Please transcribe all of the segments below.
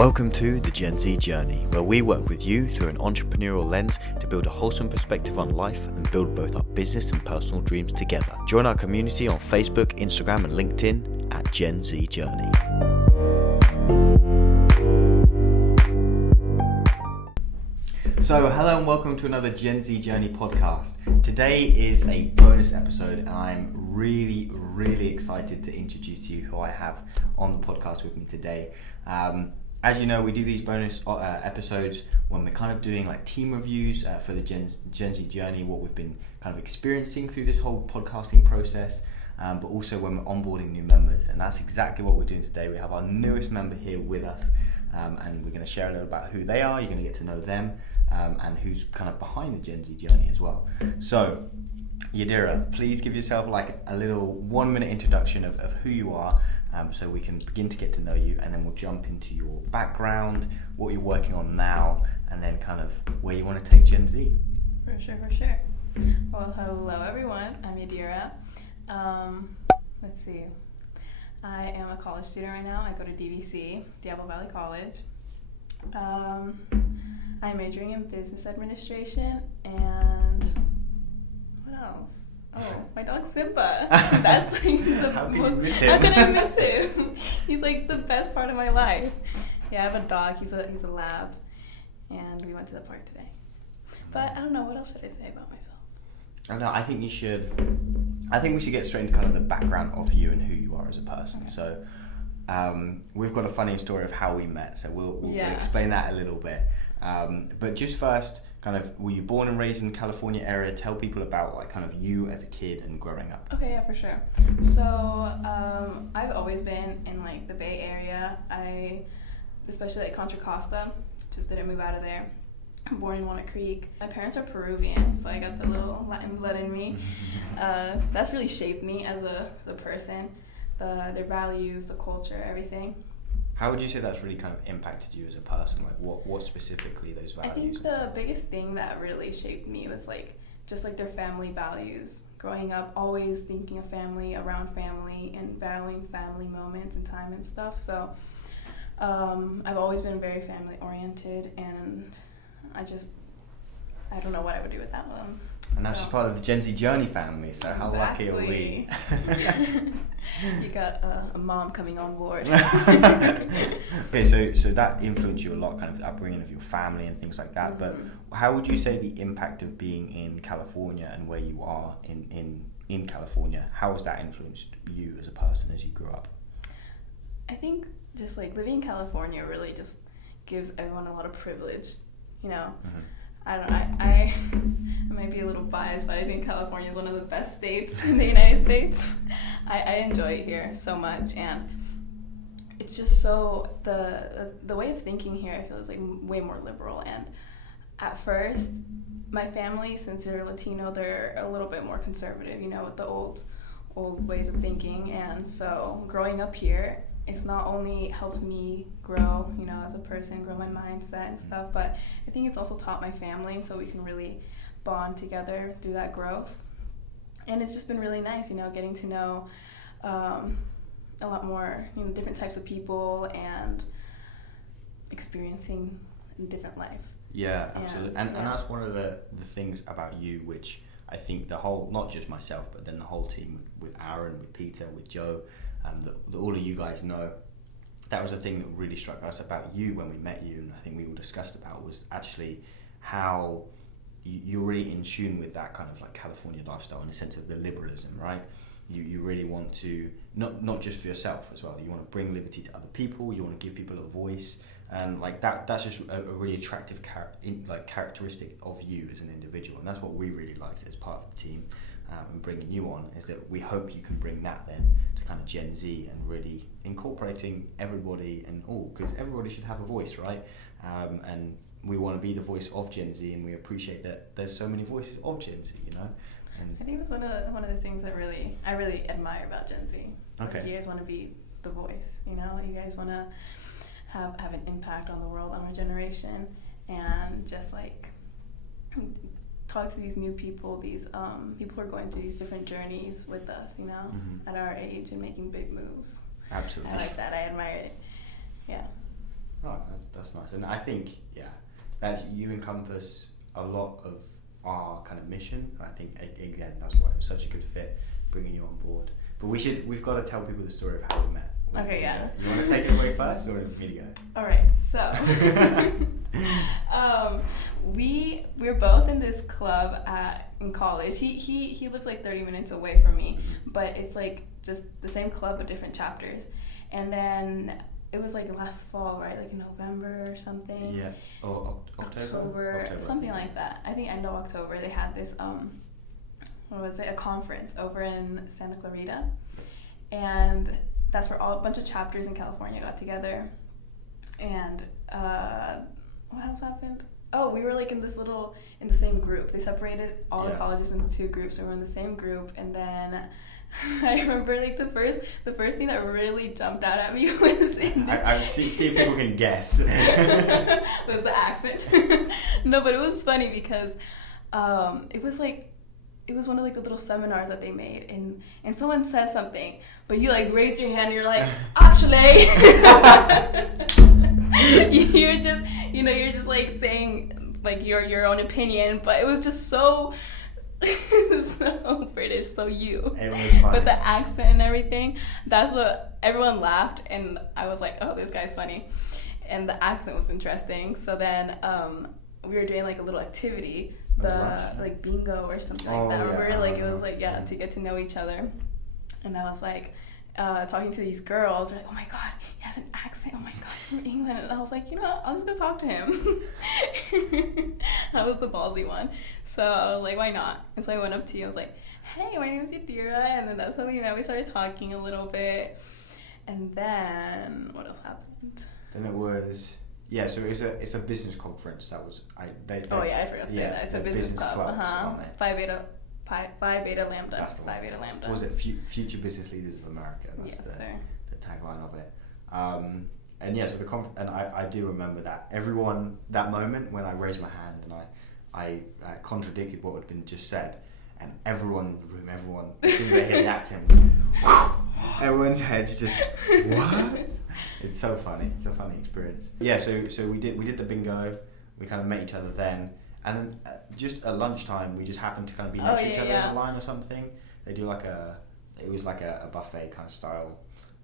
Welcome to the Gen Z Journey, where we work with you through an entrepreneurial lens to build a wholesome perspective on life and build both our business and personal dreams together. Join our community on Facebook, Instagram and LinkedIn at Gen Z Journey. So hello and welcome to another Gen Z Journey podcast. Today is a bonus episode and I'm really excited to introduce to you who I have on the podcast with me today. As you know, we do these bonus episodes when we're kind of doing like team reviews for the Gen Z Journey, what we've been kind of experiencing through this whole podcasting process, but also when we're onboarding new members. And that's exactly what we're doing today. We have our newest member here with us, and we're going to share a little about who they are. You're going to get to know them, and who's kind of behind the Gen Z Journey as well. So, Yadhira, please give yourself like a little 1-minute introduction of who you are, so we can begin to get to know you, and then we'll jump into your background, what you're working on now, and then kind of where you want to take Gen Z. For sure. Well, hello everyone, I'm Yadhira. Let's see. I am a college student right now. I go to DVC, Diablo Valley College. I'm majoring in business administration, and what else? Oh, my dog Simba. That's like the How most. How can I miss him? He's like the best part of my life. Yeah, I have a dog. He's a lab, and we went to the park today. But I don't know. What else should I say about myself? I don't know. I think we should get straight into kind of the background of you and who you are as a person. Okay. So, we've got a funny story of how we met. So we'll explain that a little bit. But just first, kind of, were you born and raised in the California area? Tell people about like kind of you as a kid and growing up. Okay, yeah, for sure. So I've always been in like the Bay Area. Especially like Contra Costa, just didn't move out of there. I'm born in Walnut Creek. My parents are Peruvian, so I got the little Latin blood in me. That's really shaped me as a person. Their values, the culture, everything. How would you say that's really kind of impacted you as a person? Like what specifically those values? I think the biggest thing that really shaped me was like just like their family values. Growing up, always thinking of family, around family, and valuing family moments and time and stuff. So I've always been very family oriented, and I don't know what I would do without them. And now she's part of the Gen Z Journey family, so how lucky are we? You got a mom coming on board. Okay, so that influenced you a lot, kind of the upbringing of your family and things like that. Mm-hmm. But how would you say the impact of being in California and where you are in California, how has that influenced you as a person as you grew up? I think just like living in California really just gives everyone a lot of privilege, you know. Mm-hmm. I might be a little biased, but I think California is one of the best states in the United States. I enjoy it here so much, and it's just so the way of thinking here I feel is like way more liberal. And at first, my family, since they're Latino, they're a little bit more conservative, you know, with the old ways of thinking. And so growing up here, it's not only helped me grow, you know, as a person, grow my mindset and stuff, but I think it's also taught my family so we can really bond together through that growth. And it's just been really nice, you know, getting to know a lot more, you know, different types of people and experiencing a different life. Yeah, absolutely. And that's one of the things about you, which I think the whole, not just myself, but then the whole team with Aaron, with Peter, with Joe, that all of you guys know, that was the thing that really struck us about you when we met you, and I think we all discussed about, was actually how you're really in tune with that kind of like California lifestyle in the sense of the liberalism, right? You really want to, not just for yourself as well, you want to bring liberty to other people, you want to give people a voice, and like that's just a really attractive characteristic of you as an individual, and that's what we really liked as part of the team. And bringing you on is that we hope you can bring that then to kind of Gen Z and really incorporating everybody and all, because everybody should have a voice, right? And we want to be the voice of Gen Z, and we appreciate that there's so many voices of Gen Z, you know. And I think that's one of the things that I really admire about Gen Z. Okay. Like you guys want to be the voice, you know. You guys want to have an impact on the world, on our generation, and just like talk to these new people, these people who are going through these different journeys with us, you know, at our age and making big moves. Absolutely. I like that. I admire it. Yeah. Oh, that's nice. And I think, that you encompass a lot of our kind of mission. I think, again, that's why it was such a good fit, bringing you on board. But we've got to tell people the story of how we met. Okay, yeah. You want to take it away first, or me to go? All right, so we were both in this club in college. He lives like 30 minutes away from me, but it's like just the same club but different chapters. And then it was like last fall, right? Like in November or something. Yeah. Or October, something like that. I think end of October they had this a conference over in Santa Clarita, and that's where a bunch of chapters in California got together. And what else happened? Oh, we were like in the same group. They separated all the colleges into 2 groups, and we were in the same group. And then I remember like the first thing that really jumped out at me was in this. I see if people can guess. Was the accent. No, but it was funny because it was one of like the little seminars that they made, and someone said something, but you like raised your hand and you're like, actually. you're just like saying like your own opinion, but it was just so so British, so you. Everyone's fine. With the accent and everything. That's what everyone laughed, and I was like, oh, this guy's funny. And the accent was interesting. So then we were doing like a little activity, like bingo or something like that. Yeah. Where like it was like to get to know each other. And I was like talking to these girls, they're like, oh my god, he has an accent, oh my god, he's from England. And I was like, you know what, I'll just go talk to him. That was the ballsy one. So I was like, why not? And so I went up to you, I was like, hey, my name is Yadhira. And then that's how we met. We started talking a little bit. And then what else happened? Then it was so it's a business conference. That was I forgot to say that. It's a business club. Phi Beta Lambda. That's the one. Phi Beta Lambda. Was it Future Business Leaders of America? That's the tagline of it. So the and I do remember that moment when I raised my hand and I contradicted what had been just said, and everyone in the room, as soon as they hear the accent, everyone's heads just what? It's so funny. It's a funny experience. Yeah. So we did the bingo. We kind of met each other then. And then just at lunchtime, we just happened to kind of be next to each other in a line or something. They do it was like a buffet kind of style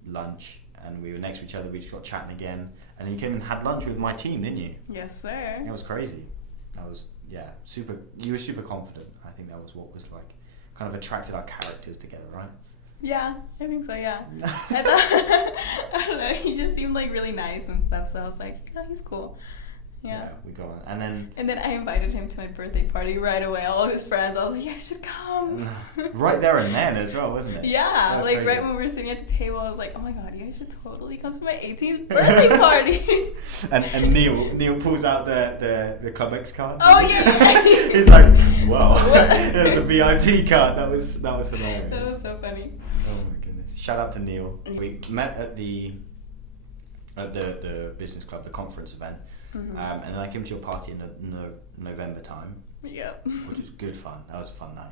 lunch, and we were next to each other. We just got chatting again, and then you came and had lunch with my team, didn't you? Yes, sir. It was crazy. That was super. You were super confident. I think that was what was like kind of attracted our characters together, right? Yeah, I think so. Yeah. I don't know. He just seemed like really nice and stuff. So I was like, he's cool. Yeah, we got on. And then I invited him to my birthday party right away. All of his friends, I was like, you should come. Right there and then as well, wasn't it? Yeah, like right when we were sitting at the table, I was like, oh my god, you guys should totally come to my 18th birthday party. and Neil pulls out the Comics card. Oh yeah. He's like, wow, there's the VIP card. That was hilarious. That was so funny. Oh my goodness! Shout out to Neil. We met at the business club, the conference event. Mm-hmm. And then I came to your party in November time. Yep. Which was good fun. That was a fun night.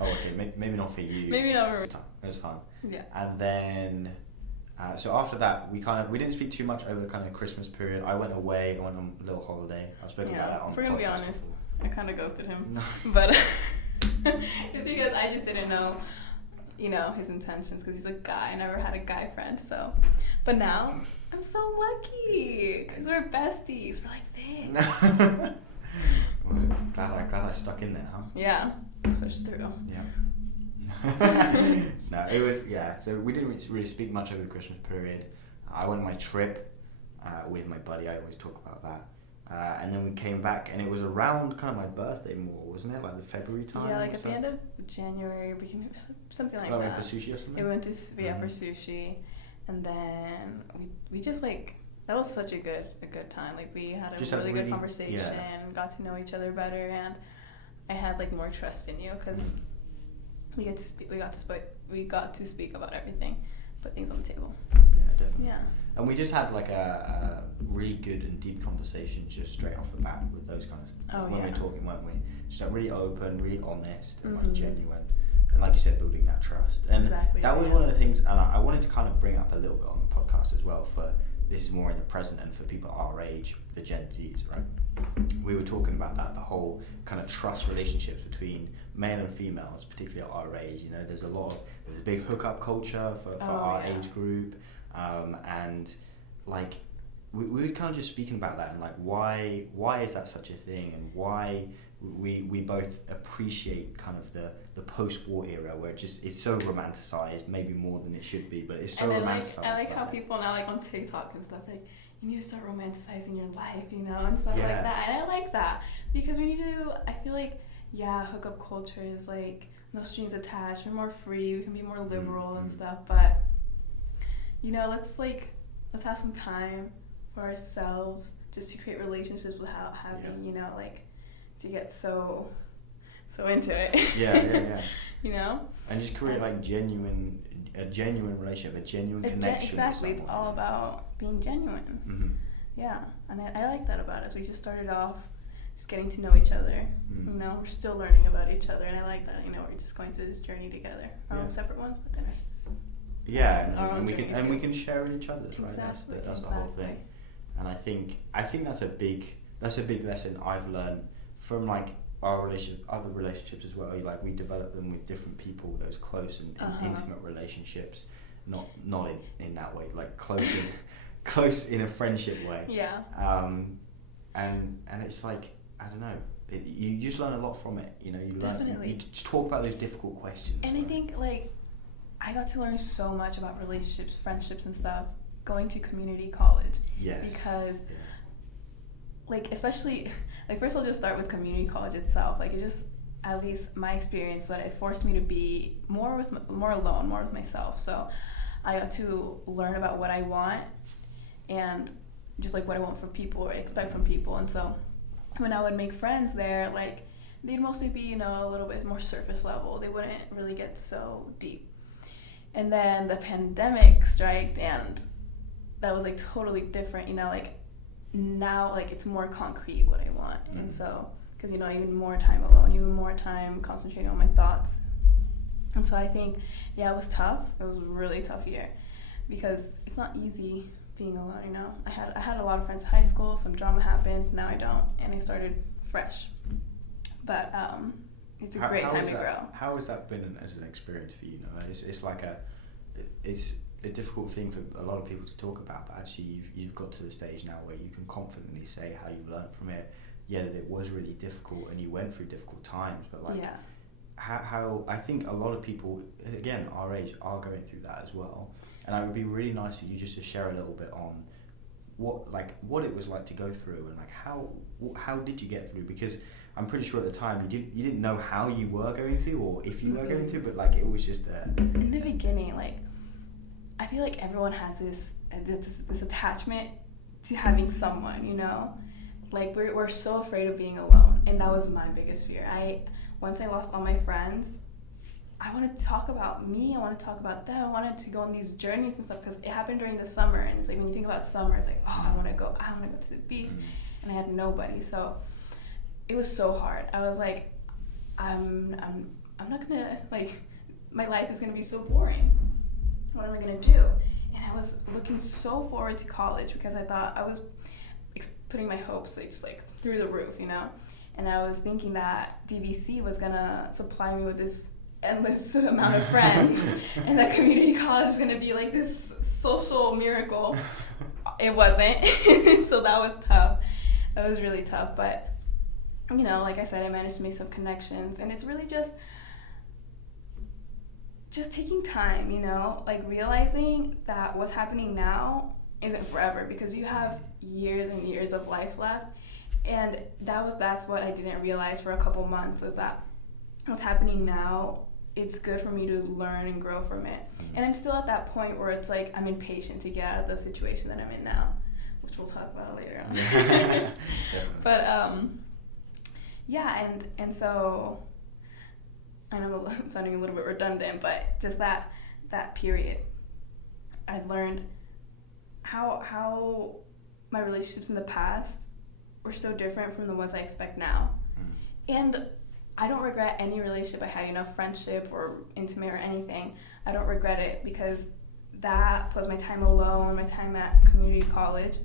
Oh, okay. Maybe not for you. Maybe not for me. It was fun. Yeah. And then, so after that, we didn't speak too much over the kind of Christmas period. I went away. I went on a little holiday. I spoke about that on the podcast. For to be honest, I kind of ghosted him. But it's because I just didn't know, his intentions, because he's a guy. I never had a guy friend, so. But now, I'm so lucky, because we're besties. We're like this. Well, glad I stuck in there, huh? Yeah, push through. Yeah. No, it was, so we didn't really speak much over the Christmas period. I went on my trip with my buddy. I always talk about that. And then we came back, and it was around kind of my birthday more, wasn't it? Like the February time? Yeah, like at the end of January, beginning of something like that. Went for sushi or something? We went to, for sushi. And then we just like, that was such a good time. Like we had a really good conversation, got to know each other better, and I had like more trust in you, because we got to speak about everything, put things on the table. Yeah, definitely. Yeah. And we just had like a really good and deep conversation just straight off the bat with those kind of when we were talking, weren't we? Just like really open, really honest, and like genuine. and like you said, building that trust. And exactly, that was one of the things, and I wanted to kind of bring up a little bit on the podcast as well, for this is more in the present and for people our age, the Gen Zs, right? We were talking about that, the whole kind of trust relationships between male and females, particularly at our age. You know, there's a big hookup culture for our age group, and like we were kind of just speaking about that, and like why is that such a thing, and why we both appreciate kind of the post-war era where it's so romanticized, maybe more than it should be, but it's so romanticized. I like how people now, like on TikTok and stuff, like, you need to start romanticizing your life, you know, and stuff like that. And I like that, because we need to, I feel like, hookup culture is like no strings attached, we're more free, we can be more liberal and stuff, but you know, let's have some time for ourselves just to create relationships without having, you know, like, to get so into it. Yeah. You know? And just create like a genuine relationship, a genuine connection. Exactly. It's all about being genuine. Mm-hmm. Yeah. And I like that about us. We just started off just getting to know each other. Mm-hmm. You know, we're still learning about each other, and I like that. You know, we're just going through this journey together. Our own separate ones, but then we can share in each other's, right? That's the whole thing. And I think that's a big lesson I've learned from like our other relationships as well. Like, we develop them with different people, those close and intimate relationships, not in that way, like close in a friendship way. Yeah. And it's like, I don't know, you just learn a lot from it. You know, Definitely. You just talk about those difficult questions. And right? I think like I got to learn so much about relationships, friendships, and stuff going to community college. Yes. Because like, especially, like, first I'll just start with community college itself. Like, it just, at least my experience, that it forced me to be more alone, more with myself. So I got to learn about what I want, and just like what I want from people or expect from people. And so when I would make friends there, like, they'd mostly be, you know, a little bit more surface level. They wouldn't really get so deep. And then the pandemic struck, and that was like totally different, you know, like, now, like, it's more concrete what I want. And so, because, you know, even more time alone, even more time concentrating on my thoughts. And so I think, it was tough. It was a really tough year, because it's not easy being alone, you know. I had a lot of friends in high school, some drama happened, now I don't, and I started fresh. But it's a great time to grow. How has that been as an experience for you? You know, it's like it's a difficult thing for a lot of people to talk about, but actually you've got to the stage now where you can confidently say how you learned from it. Yeah, that it was really difficult and you went through difficult times, but like how I think a lot of people, again, our age, are going through that as well. And it would be really nice for you just to share a little bit on what it was like to go through, and like how did you get through, because I'm pretty sure at the time you didn't know how you were going through or if you were going through, but like it was just there. In the beginning, like, I feel like everyone has this attachment to having someone, you know? Like, we're so afraid of being alone, and that was my biggest fear. Once I lost all my friends, I wanted to talk about me, I wanted to talk about them, I wanted to go on these journeys and stuff, because it happened during the summer, and it's like, when you think about summer, it's like, I want to go to the beach, and I had nobody, so it was so hard. I was like, I'm not gonna, like, my life is gonna be so boring. What am I gonna do? And I was looking so forward to college, because I thought I was putting my hopes just like through the roof, you know. And I was thinking that DVC was gonna supply me with this endless amount of friends, and that community college is gonna be like this social miracle. It wasn't. So that was tough. That was really tough. But, you know, like I said, I managed to make some connections, and it's really just taking time, you know, like realizing that what's happening now isn't forever, because you have years and years of life left. And that's what I didn't realize for a couple months, is that what's happening now, it's good for me to learn and grow from it. And I'm still at that point where it's like I'm impatient to get out of the situation that I'm in now, which we'll talk about later on. But and so I know I'm sounding a little bit redundant, but just that period, I've learned how my relationships in the past were so different from the ones I expect now. And I don't regret any relationship I had, friendship or intimate or anything. I don't regret it because that plus my time alone, my time at community college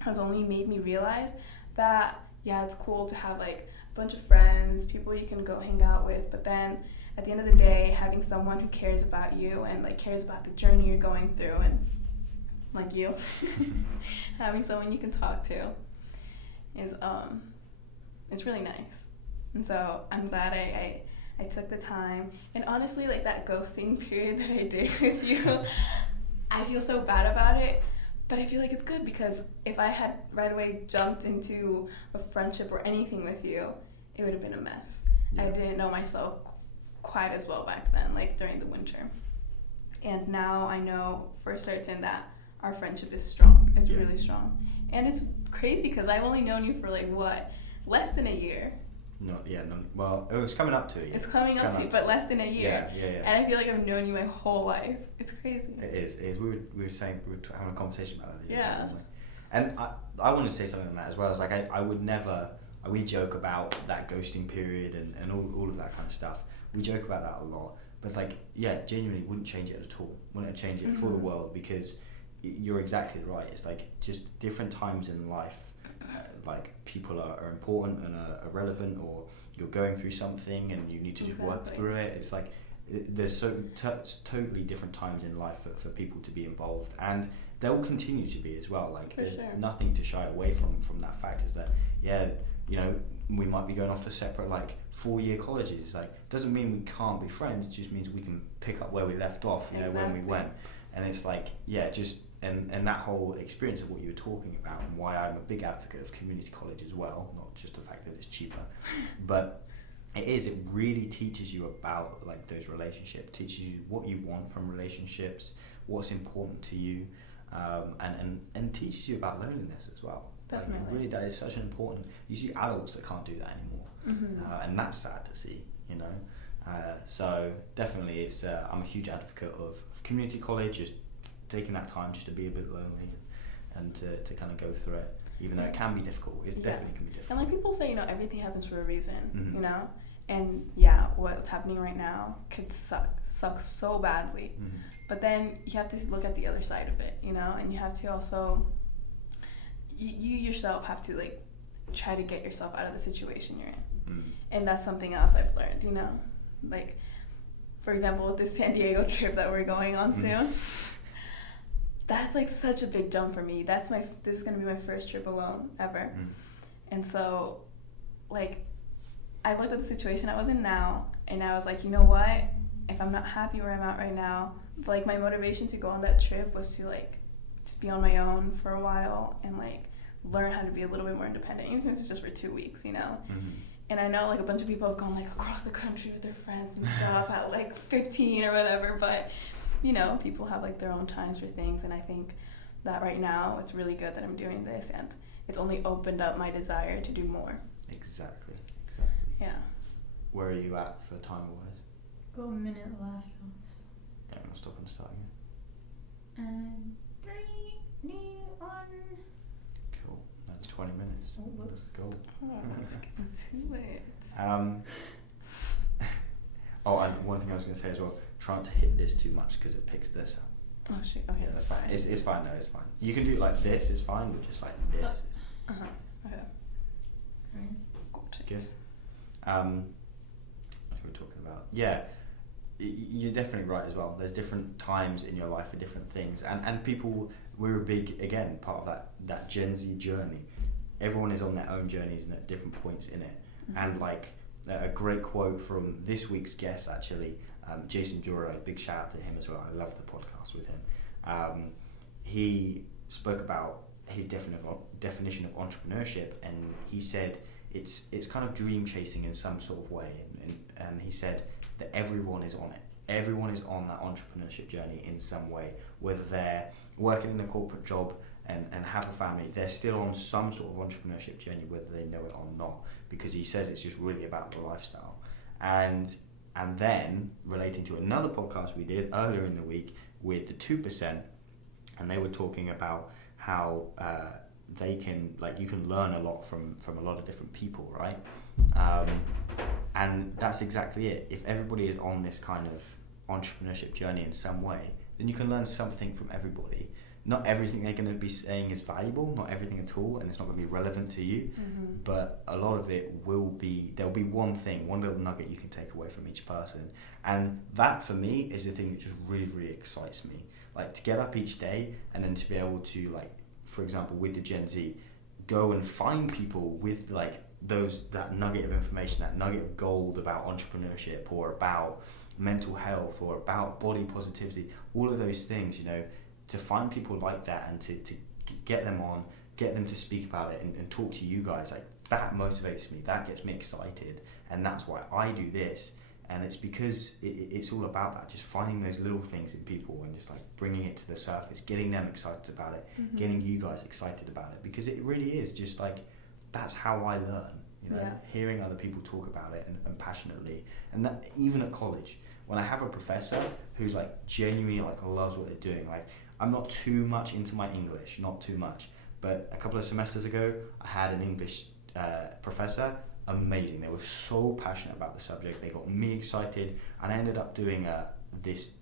has only made me realize that, yeah, it's cool to have like a bunch of friends, people you can go hang out with, but then at the end of the day, having someone who cares about you and like cares about the journey you're going through, and like you, having someone you can talk to is really nice. And so I'm glad I took the time. And honestly, like that ghosting period that I did with you, I feel so bad about it, but I feel like it's good because if I had right away jumped into a friendship or anything with you, it would have been a mess. Yeah. I didn't know myself quite as well back then, like during the winter. And now I know for certain that our friendship is strong. It's really strong. And it's crazy because I've only known you for like, what, less than a year. Well, it was coming up to a year. It's coming up to, but less than a year. Yeah. And I feel like I've known you my whole life. It's crazy. It is. We were having a conversation about it. Yeah. And I want to say something on that as well. It's like I would never. We joke about that ghosting period and all of that kind of stuff. We joke about that a lot. But like, yeah, genuinely wouldn't change it at all. Wouldn't change it for the world because you're exactly right. It's like just different times in life. Like people are important and are relevant, or you're going through something and you need to just work through it. It's like there's totally different times in life for people to be involved, and there will continue to be as well. Like there's nothing to shy away from that fact. Is that we might be going off to separate like 4-year colleges. It's like doesn't mean we can't be friends. It just means we can pick up where we left off. When we went, and it's like And that whole experience of what you were talking about, and why I'm a big advocate of community college as well, not just the fact that it's cheaper, but it really teaches you about like those relationships, teaches you what you want from relationships, what's important to you, and teaches you about loneliness as well. Definitely. Like, really, that is such an important. You see adults that can't do that anymore, and that's sad to see. So definitely, it's I'm a huge advocate of community college. Just taking that time just to be a bit lonely and to kind of go through it, even though it can be difficult. It definitely can be difficult. And like people say, everything happens for a reason, and what's happening right now could suck so badly. But then you have to look at the other side of it, and you have to also, you yourself have to like try to get yourself out of the situation you're in. And that's something else I've learned, like for example, with this San Diego trip that we're going on soon. That's like such a big jump for me. This is gonna be my first trip alone ever. And so like I looked at the situation I was in now and I was like, you know what? If I'm not happy where I'm at right now, like my motivation to go on that trip was to like just be on my own for a while and like learn how to be a little bit more independent, even if it's just for 2 weeks, And I know like a bunch of people have gone like across the country with their friends and stuff at like 15 or whatever, but people have like their own times for things, and I think that right now it's really good that I'm doing this, and it's only opened up my desire to do more. Exactly. Yeah. Where are you at for time-wise? About a minute left. Yeah, I'm gonna stop and start again. And 3, 2, 1. Cool. That's 20 minutes. Oh, let's go. Let's get into it. And one thing I was going to say as well, try not to hit this too much because it picks this up. Oh shit, okay, that's fine. It's fine though, it's fine. You can do it like this, it's fine, but just like this. Okay. Right. Good. What were we talking about? Yeah, you're definitely right as well. There's different times in your life for different things. And people, we're a big, again, part of that Gen Z journey. Everyone is on their own journeys and at different points in it. And like, a great quote from this week's guest actually, Jason Jura, big shout out to him as well. I love the podcast with him. He spoke about his definition of entrepreneurship, and he said it's kind of dream chasing in some sort of way, and he said that everyone is on it. Everyone is on that entrepreneurship journey in some way, whether they're working in a corporate job and have a family, they're still on some sort of entrepreneurship journey, whether they know it or not, because he says it's just really about the lifestyle. And then relating to another podcast we did earlier in the week with the 2%, and they were talking about how they can, like, you can learn a lot from a lot of different people, right? And that's exactly it. If everybody is on this kind of entrepreneurship journey in some way, then you can learn something from everybody. Not everything they're going to be saying is valuable, not everything at all, and it's not going to be relevant to you, but a lot of it will be, there'll be one little nugget you can take away from each person. And that, for me, is the thing that just really, really excites me. Like, to get up each day and then to be able to, like, for example, with the Gen Z, go and find people with, like, that nugget of information, that nugget of gold about entrepreneurship or about mental health or about body positivity, all of those things, you know, to find people like that and to get them on, get them to speak about it and talk to you guys, like, that motivates me, that gets me excited, and that's why I do this. And it's because it's all about that, just finding those little things in people and just, like, bringing it to the surface, getting them excited about it, getting you guys excited about it, because it really is just, like, that's how I learn, you know, hearing other people talk about it and passionately. And that, even at college, when I have a professor who's, like, genuinely, like, loves what they're doing, like, I'm not too much into my English, not too much, but a couple of semesters ago, I had an English professor, amazing. They were so passionate about the subject. They got me excited, and I ended up doing this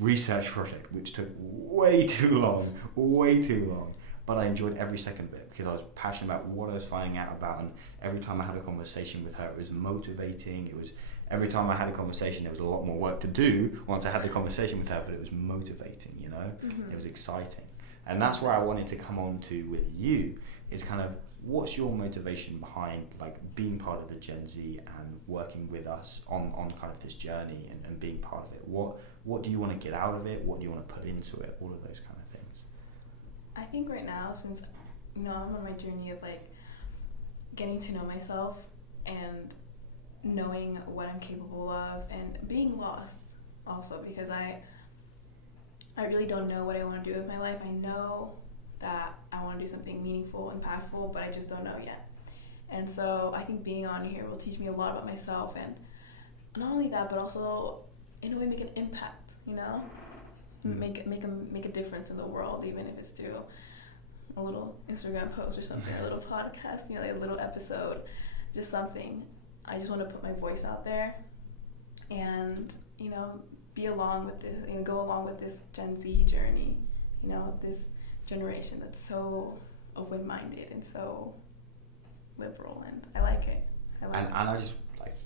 research project, which took way too long. But I enjoyed every second of it because I was passionate about what I was finding out about, and every time I had a conversation with her, it was motivating. It was every time I had a conversation, there was a lot more work to do once I had the conversation with her, but it was motivating, you know? It was exciting. And that's where I wanted to come on to with you, is kind of, what's your motivation behind, like, being part of the Gen Z and working with us on kind of this journey and being part of it? What do you want to get out of it? What do you want to put into it? All of those kind of things. I think right now, since, you know, I'm on my journey of, like, getting to know myself and knowing what I'm capable of and being lost also, because I really don't know what I want to do with my life. I know that I want to do something meaningful, impactful, but I just don't know yet. And so I think being on here will teach me a lot about myself, and not only that, but also in a way make an impact, you know? Make a difference in the world, even if it's through a little Instagram post or something, or a little podcast, you know, like a little episode, just something. I just want to put my voice out there and, you know, go along with this Gen Z journey, you know, this generation that's so open-minded and so liberal, and I like it. And I just, like,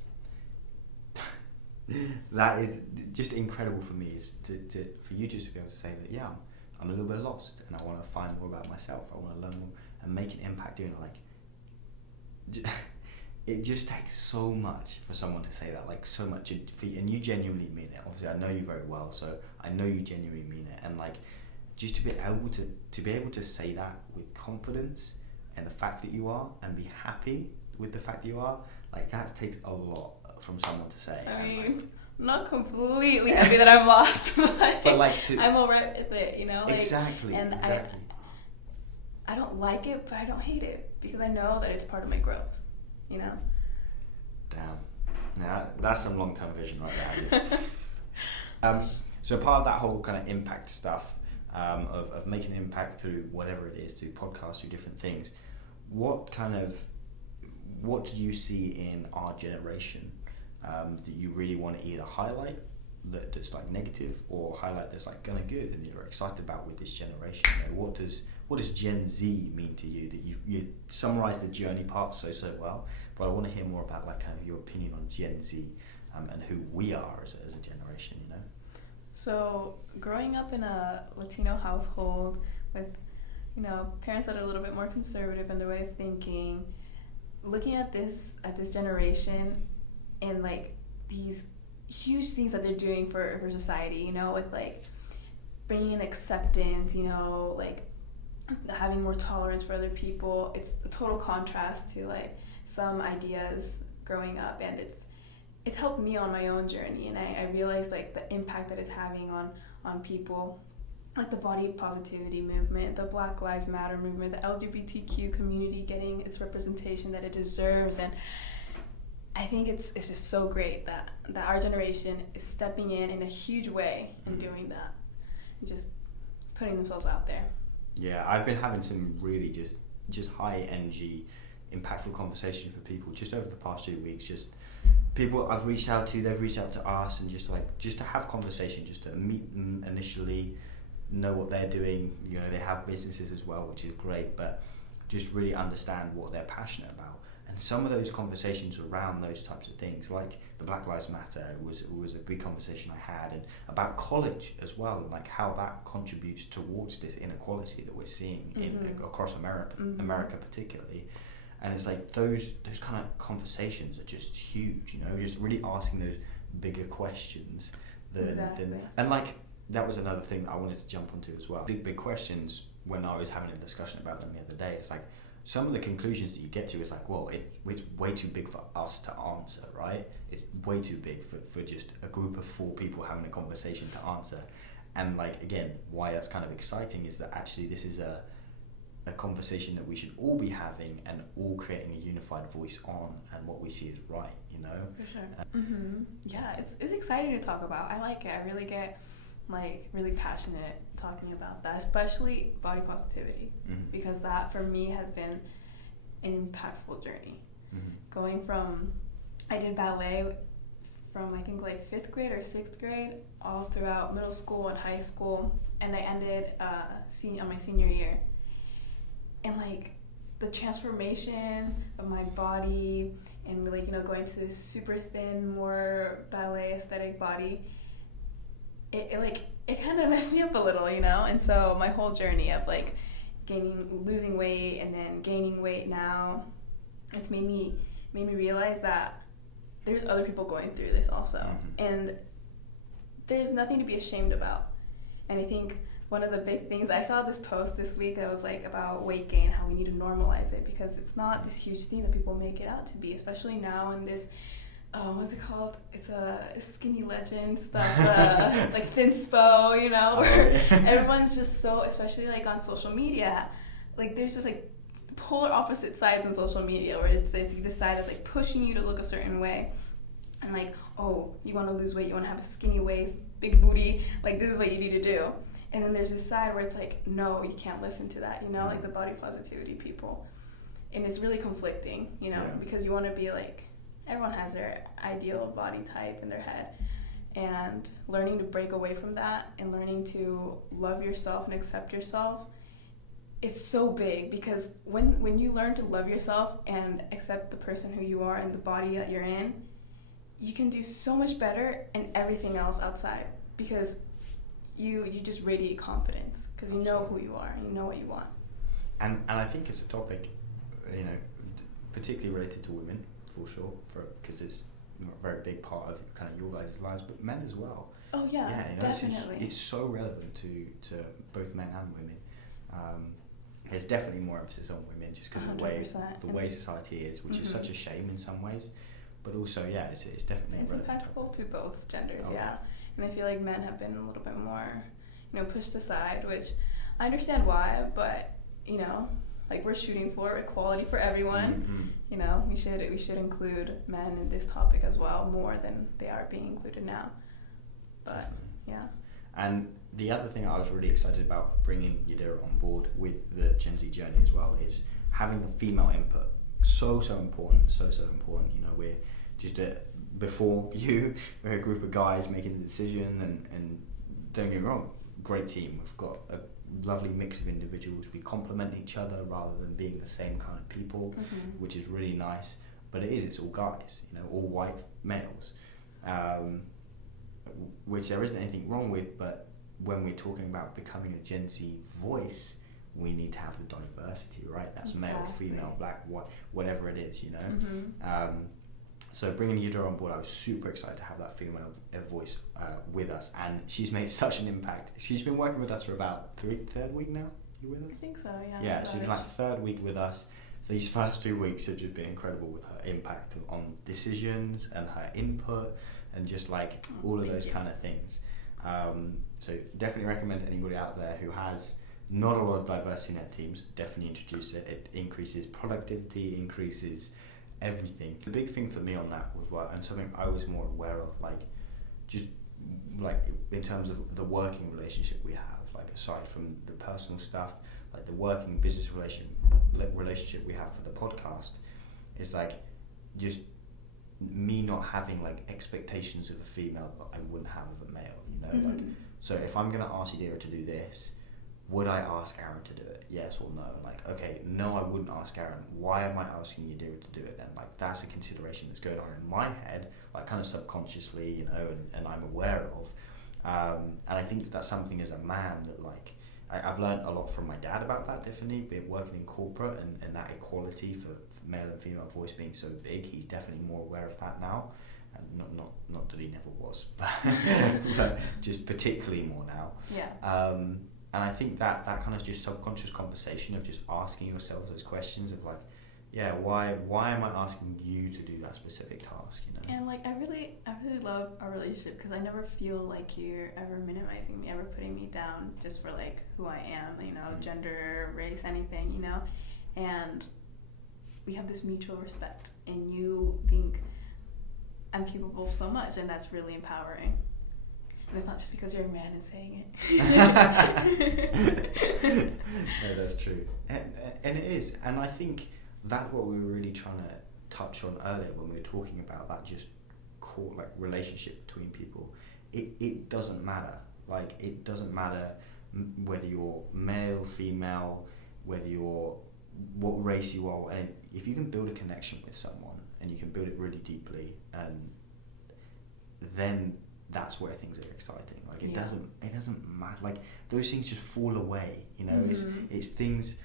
that is just incredible for me, is for you just to be able to say that, yeah, I'm a little bit lost and I want to find more about myself. I want to learn more and make an impact doing it. Like, it just takes so much for someone to say that, like, so much, and you genuinely mean it. Obviously, I know you very well, so I know you genuinely mean it. And, like, just to be able to say that with confidence and the fact that you are, and be happy with the fact that you are, like, that takes a lot from someone to say. I mean, I'm not completely happy that I'm lost, but like I'm alright with it, you know? Like, exactly. I don't like it, but I don't hate it, because I know that it's part of my growth, you know? Damn. Now, that's some long-term vision right there. So part of that whole kind of impact stuff, of making an impact through whatever it is, through podcasts, through different things, what do you see in our generation that you really want to either highlight that's, like, negative, or highlight that's, like, kind of good and you're excited about with this generation? You know, what does Gen Z mean to you? That you summarised the journey part so well, but I want to hear more about, like, kind of your opinion on Gen Z and who we are as a generation, you know? So, growing up in a Latino household with, you know, parents that are a little bit more conservative in their way of thinking, looking at this generation and, like, these huge things that they're doing for society, you know, with, like, bringing in acceptance, you know, like, having more tolerance for other people. It's a total contrast to, like, some ideas growing up, and it's helped me on my own journey, and I realized, like, the impact that it's having on people, like the body positivity movement, the Black Lives Matter movement, the LGBTQ community getting its representation that it deserves. And I think it's just so great that our generation is stepping in a huge way and doing that, and just putting themselves out there. Yeah, I've been having some really just high energy, impactful conversations with people just over the past 2 weeks. Just people I've reached out to, they've reached out to us, and just to have conversation, just to meet them initially, know what they're doing. You know, they have businesses as well, which is great, but just really understand what they're passionate about. And some of those conversations around those types of things, like the Black Lives Matter, was a big conversation I had, and about college as well, and like how that contributes towards this inequality that we're seeing across America particularly. And it's like those kind of conversations are just huge, you know, just really asking those bigger questions. And like that was another thing that I wanted to jump onto as well. Big questions. When I was having a discussion about them the other day, it's like some of the conclusions that you get to is like, well, it's way too big for us to answer, right? It's way too big for just a group of 4 people having a conversation to answer. And like, again, why that's kind of exciting is that actually this is a conversation that we should all be having and all creating a unified voice on, and what we see is right, you know? For sure. Yeah, it's exciting to talk about. I like it. I really get like really passionate talking about that, especially body positivity, because that for me has been an impactful journey. Going from, I did ballet from I think like 5th grade or 6th grade all throughout middle school and high school, and I ended on my senior year. And like the transformation of my body and like, you know, going to this super thin, more ballet aesthetic body, it kind of messed me up a little, you know. And so my whole journey of like losing weight and then gaining weight now, it's made me realize that there's other people going through this also, and there's nothing to be ashamed about. And I think one of the big things, I saw this post this week that was like about weight gain, how we need to normalize it, because it's not this huge thing that people make it out to be, especially now in this what's it called? It's a skinny legend stuff, like thinspo, you know, where everyone's just so, especially like on social media, like there's just like polar opposite sides on social media, where it's this side that's like pushing you to look a certain way, and like, oh, you want to lose weight, you want to have a skinny waist, big booty, like this is what you need to do. And then there's this side where it's like, no, you can't listen to that, you know, like the body positivity people. And it's really conflicting, you know, because you want to be like, everyone has their ideal body type in their head. And learning to break away from that and learning to love yourself and accept yourself is so big, because when you learn to love yourself and accept the person who you are and the body that you're in, you can do so much better in everything else outside, because you just radiate confidence, because you know who you are and you know what you want. And I think it's a topic, you know, particularly related to women, for sure, because it's a very big part of kind of your guys' lives, but men as well. Oh yeah, you know, definitely. It's so relevant to both men and women. There's definitely more emphasis on women just because of the way society is, which is such a shame in some ways, but also it's definitely it's impactful to both genders. And I feel like men have been a little bit more, you know, pushed aside, which I understand why, but you know, like we're shooting for equality for everyone. You know, we should include men in this topic as well, more than they are being included now. But And the other thing I was really excited about bringing Yadhira on board with the Gen Z journey as well is having the female input. So important. You know, we're just before you, we're a group of guys making the decision, and don't get me wrong, great team. We've got a lovely mix of individuals. We complement each other rather than being the same kind of people, which is really nice. But it's all guys, you know, all white males, which there isn't anything wrong with, but when we're talking about becoming a Gen Z voice, we need to have the diversity, right? That's male, female, black, white, whatever it is, you know. So bringing Yadhira on board, I was super excited to have that female voice with us, and she's made such an impact. She's been working with us for about third week now. You with her? I think so, yeah. Yeah, she's been like third week with us. These first 2 weeks have just been incredible with her impact on decisions and her input and just like all of those kind of things. So definitely recommend anybody out there who has not a lot of diversity in their teams, definitely introduce it. It increases productivity, increases everything. The big thing for me on that was and something I was more aware of, like just like in terms of the working relationship we have, like aside from the personal stuff, like the working business relationship we have for the podcast is like just me not having like expectations of a female that I wouldn't have of a male, you know. Like, so if I'm gonna ask Yadhira to do this, would I ask Aaron to do it? Yes or no? Like, okay, no, I wouldn't ask Aaron. Why am I asking Yadhira to do it then? Like, that's a consideration that's going on in my head, like kind of subconsciously, you know, and I'm aware of. And I think that's something as a man that like I've learned a lot from my dad about that, definitely, being working in corporate and that equality for male and female voice being so big. He's definitely more aware of that now, and not that he never was, but just particularly more now. Yeah. And I think that kind of just subconscious conversation of just asking yourself those questions of like, yeah, why am I asking you to do that specific task, you know? And like I really love our relationship because I never feel like you're ever minimizing me, ever putting me down just for like who I am, you know, gender, race, anything, you know. And we have this mutual respect, and you think I'm capable of so much, and that's really empowering. And it's not just because you're a man and saying it. No, that's true. And it is. And I think that's what we were really trying to touch on earlier when we were talking about that just core like relationship between people. It doesn't matter. Like, it doesn't matter whether you're male, female, whether you're what race you are. And if you can build a connection with someone and you can build it really deeply, and then that's where things are exciting. Like it doesn't matter. Like those things just fall away. You know, it's things.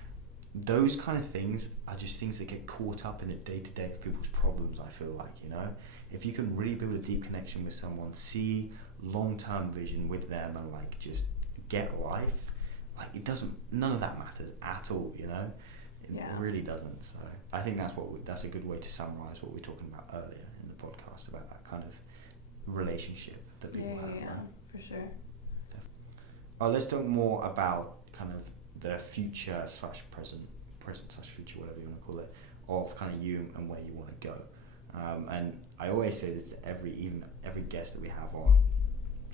Those kind of things are just things that get caught up in the day-to-day of people's problems. I feel like, you know, if you can really build a deep connection with someone, see long-term vision with them, and like just get life. Like none of that matters at all. You know, it really doesn't. So I think that's a good way to summarize what we were talking about earlier in the podcast about that kind of relationship that people have. Yeah, right? for sure. Let's talk more about kind of the future / present / future, whatever you want to call it, of kind of you and where you want to go. And I always say this to every guest that we have on.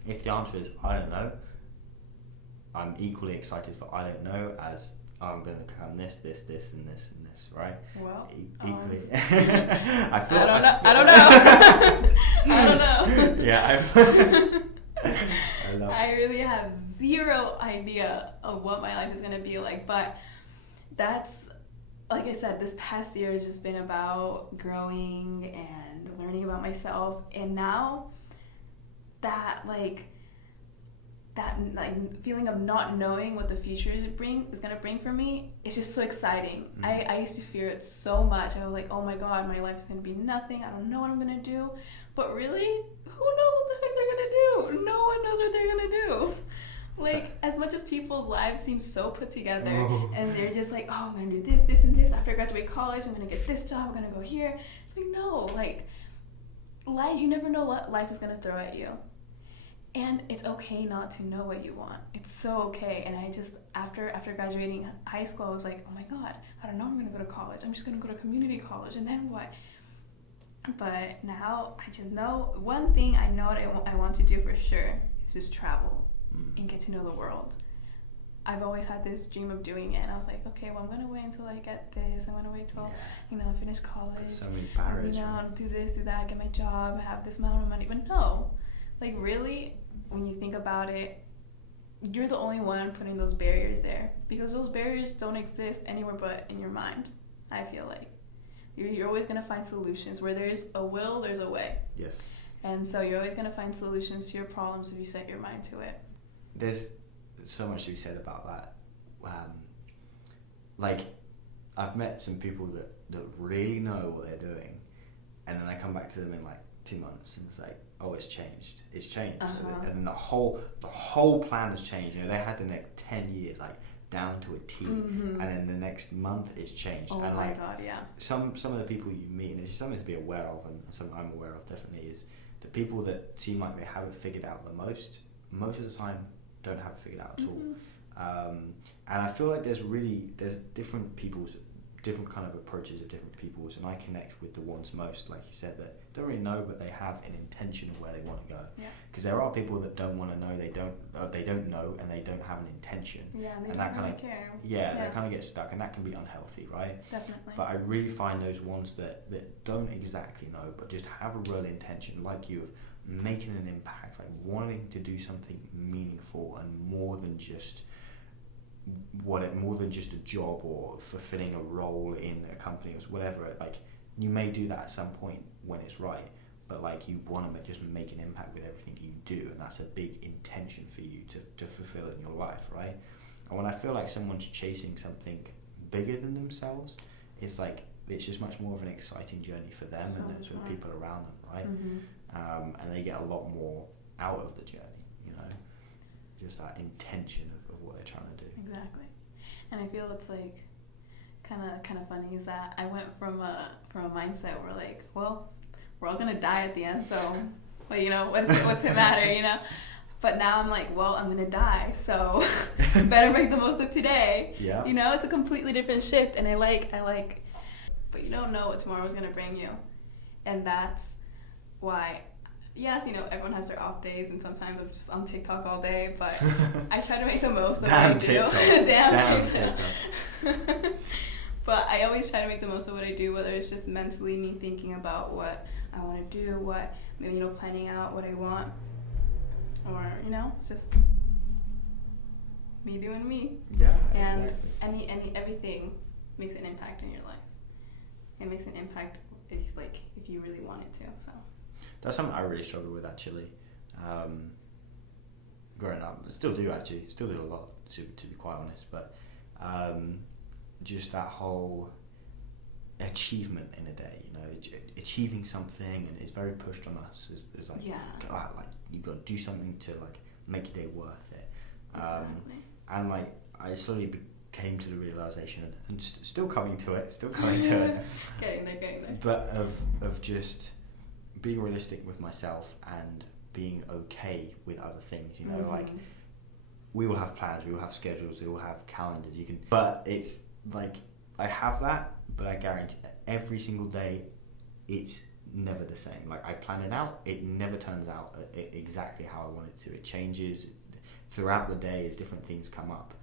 If the answer is I don't know, I'm equally excited for I don't know as I'm going to become this, and this, and this, right? Well, equally. I don't know. Yeah, I really have zero idea of what my life is going to be like, but that's, like I said, this past year has just been about growing and learning about myself, and now that feeling of not knowing what the future is going to bring for me, it's just so exciting. I used to fear it so much. I was like, oh my god, my life is going to be nothing. I don't know what I'm going to do. But really, who knows what the heck they're going to do? No one knows what they're going to do. Like, as much as people's lives seem so put together, and they're just like, oh, I'm going to do this, this, and this. After I graduate college, I'm going to get this job. I'm going to go here. It's like, no. Like, life, you never know what life is going to throw at you. And it's okay not to know what you want. It's so okay. And I just, after graduating high school, I was like, oh my god, I don't know I'm going to go to college. I'm just going to go to community college. And then what? But now I just know one thing I know that I want to do for sure is just travel and get to know the world. I've always had this dream of doing it. And I was like, okay, well, I'm going to wait until I get this. I'm going to wait till, I finish college. So many barriers. And, do this, do that, get my job, have this amount of money. But no, like really, when you think about it, you're the only one putting those barriers there, because those barriers don't exist anywhere but in your mind. I feel like you're always going to find solutions. Where there's a will, there's a way. Yes. And so you're always going to find solutions to your problems if you set your mind to it. There's so much to be said about that. Like, I've met some people that really know what they're doing, and then I come back to them in like 2 months, and it's like, oh, it's changed. And then the whole plan has changed. They had the next 10 years like down to a T, and then the next month it's changed. Oh and my like, god, yeah. Some of the people you meet, and it's something to be aware of, and something I'm aware of definitely, is the people that seem like they have it figured out the most of the time don't have it figured out at all. And I feel like there's different people's different kind of approaches of different people's, and I connect with the ones most, like you said, that don't really know, but they have an intention of where they want to go. Yeah. Because there are people that don't want to know, they don't know, and they don't have an intention. Yeah, and they And don't that really kind of- care. Yeah, they kind of get stuck, and that can be unhealthy, right? Definitely. But I really find those ones that don't exactly know, but just have a real intention, like you, of making an impact, like wanting to do something meaningful and more than just a job or fulfilling a role in a company or whatever. Like, you may do that at some point when it's right, but like you want to just make an impact with everything you do, and that's a big intention for you to fulfill in your life, right? And when I feel like someone's chasing something bigger than themselves, it's like it's just much more of an exciting journey for them So and much for the more. people around them, right? Mm-hmm. And they get a lot more out of the journey, just that intention of what they're trying to do. Exactly. And I feel it's like kind of funny is that I went from a mindset where like, well, we're all gonna die at the end, so well, what's it matter, But now I'm like, well, I'm gonna die, so better make the most of today. Yeah. It's a completely different shift, and I like, but you don't know what tomorrow's gonna bring you, and that's why. Yes, everyone has their off days, and sometimes I'm just on TikTok all day, but I try to make the most of what I do. Damn TikTok. But I always try to make the most of what I do, whether it's just mentally me thinking about what I want to do, maybe planning out what I want, or it's just me doing me. Yeah. And exactly. everything makes an impact in your life. It makes an impact if you really want it to. So. That's something I really struggle with, actually. Growing up, still do a lot, to be quite honest, but just that whole achievement in a day, achieving something, and it's very pushed on us. It's like, you got to do something to make your day worth it. Exactly. And I slowly came to the realization, and still coming to it, Getting there. but of just being realistic with myself and being okay with other things, like we all have plans, we all have schedules, we all have calendars, but it's like I have that, but I guarantee every single day it's never the same. Like, I plan it out, it never turns out exactly how I want it to. It changes throughout the day as different things come up,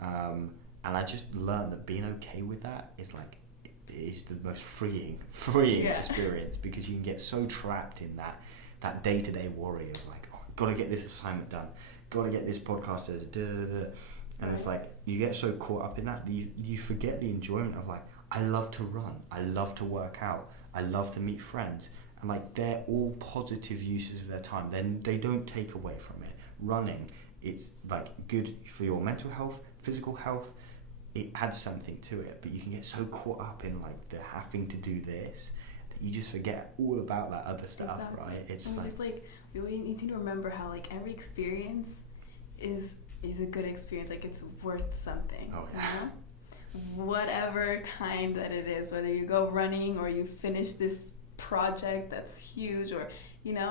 and I just learned that being okay with that is the most freeing experience, because you can get so trapped in that day-to-day worry of gotta get this assignment done, gotta get this podcast done, and it's like you get so caught up in that you forget the enjoyment of I love to run, I love to work out, I love to meet friends, and they're all positive uses of their time. Then they don't take away from it. Running, it's good for your mental health, physical health. It adds something to it, but you can get so caught up in the having to do this that you just forget all about that other stuff. Exactly. Right? It's we always need to remember how every experience is a good experience. It's worth something. Oh yeah. Whatever kind that it is, whether you go running or you finish this project that's huge, or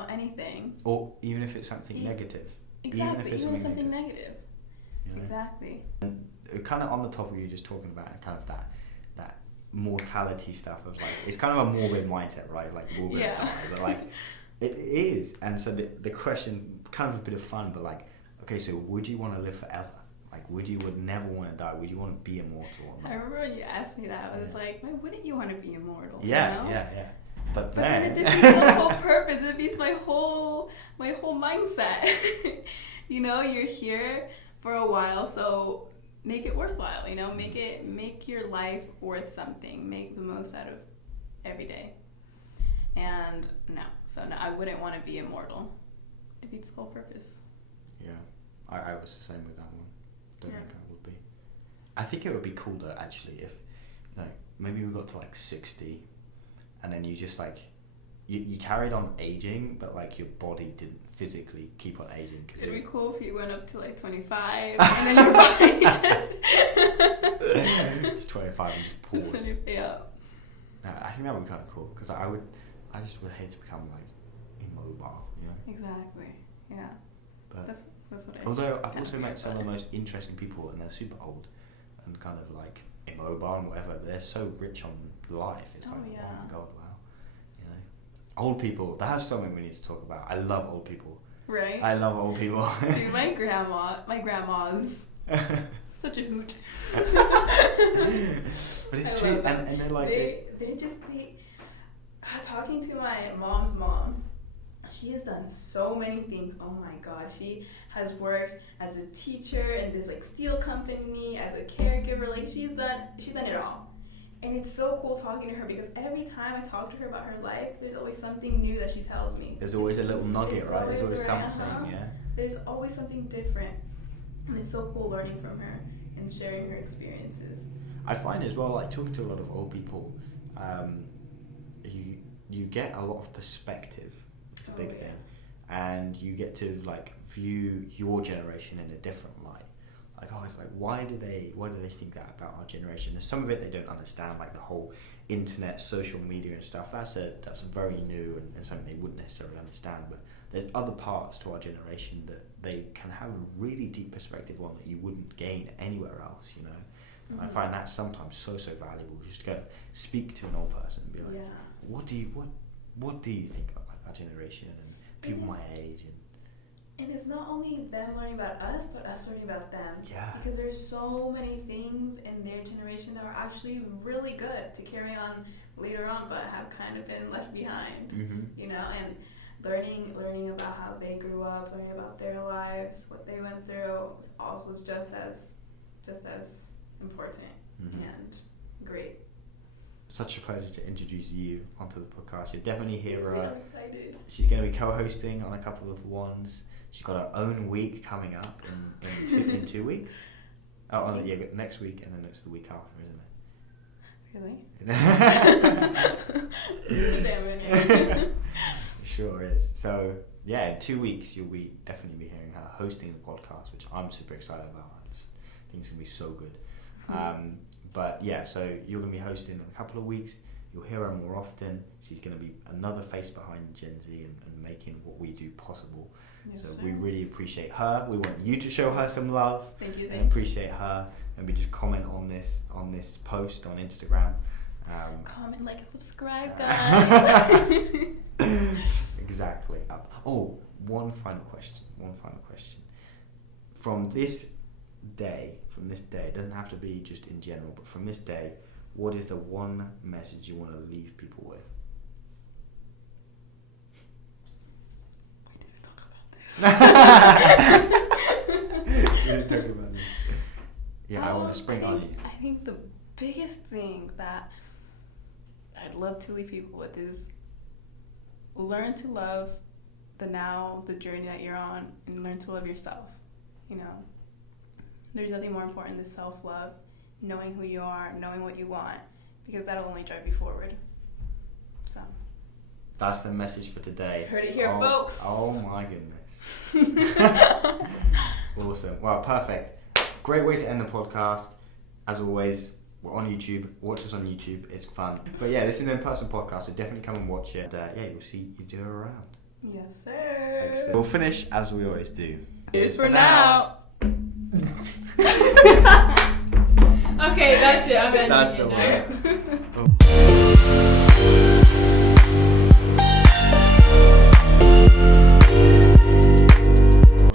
anything. Or even if it's something negative. Exactly. Even something negative. Exactly. And kind of on the topic you were just talking about, kind of that mortality stuff of it's kind of a morbid mindset, right? We're gonna die, but it is. And so the question, kind of a bit of fun, but okay, so would you want to live forever? Would never want to die? Would you want to be immortal or not? I remember when you asked me that, I was why wouldn't you want to be immortal? Yeah. But then it defeats the whole purpose. It defeats my whole mindset. You're here for a while, so make it worthwhile. Make your life worth something. Make the most out of every day. And no, I wouldn't want to be immortal. It defeats the whole purpose. Yeah, I was the same with that one. Don't think I would be. I think it would be cool though, actually, if maybe we got to 60, and then you just you carried on aging, but your body didn't physically keep on aging. It'd be cool if you went up to 25, and then your body just 25 and just pause. Yeah. I think that would be kind of cool, because I just would hate to become immobile, Exactly. Yeah. But that's what I. Although I've also met some of the most interesting people, and they're super old, and kind of immobile and whatever. They're so rich on life. It's like, yeah. oh my god, wow. You know, old people. That's something we need to talk about. I love old people. Right? I love old people. Dude, my grandma's such a hoot. But it's true, and they're like talking to my mom's mom. She has done so many things. Oh my god, she has worked as a teacher in this like steel company, as a caregiver. Like she's done it all. And it's so cool talking to her because every time I talk to her about her life, there's always something new that she tells me. There's always a little nugget, right? There's always something, yeah. There's always something different. And it's so cool learning from her and sharing her experiences. I find as well, like talking to a lot of old people, you get a lot of perspective. It's a big thing. And you get to like view your generation in a different light. Like, oh, it's like, why do they think that about our generation? And some of it they don't understand, like the whole internet, social media and stuff. That's very new and something they wouldn't necessarily understand. But there's other parts to our generation that they can have a really deep perspective on that you wouldn't gain anywhere else, you know. And I find that sometimes so valuable, just to go speak to an old person and be like, what do you think about our generation and people my age? And it's not only them learning about us, but us learning about them. Yeah. Because there's so many things in their generation that are actually really good to carry on later on, but have kind of been left behind. You know, and learning about how they grew up, learning about their lives, what they went through, was also just as important and great. Such a pleasure to introduce you onto the podcast. You're definitely here. I'm excited. She's going to be co-hosting on a couple of ones. She's got her own week coming up in 2 weeks. Next week, and then it's the week after, isn't Really? Damn it. Sure is. So yeah, in 2 weeks you'll definitely be hearing her hosting the podcast, which I'm super excited about. I think it's going to be so good. But yeah, so you're going to be hosting in a couple of weeks. You'll hear her more often. She's going to be another face behind Gen Z and making what we do possible. Yes, so we really appreciate her. We want you to show her some love. Thank you. Appreciate her. And we just comment on this post on Instagram. Comment, like, and subscribe, guys. Exactly. One final question. From this day, it doesn't have to be just in general, but from this day, what is the one message you want to leave people with? We didn't talk about this. Yeah, I want to spring on you. I think the biggest thing that I'd love to leave people with is learn to love the journey that you're on, and learn to love yourself. You know, there's nothing more important than self-love, knowing who you are, knowing what you want, because that'll only drive you forward. So that's the message for today. Heard it here, folks. Oh my goodness. Awesome. Well, perfect. Great way to end the podcast. As always, we're on YouTube. Watch us on YouTube. It's fun. But yeah, this is an in-person podcast, so definitely come and watch it. You'll see Yadhira around. Yes, sir. Excellent. We'll finish as we always do. Cheers for now. Okay, that's it. I'm ending it now.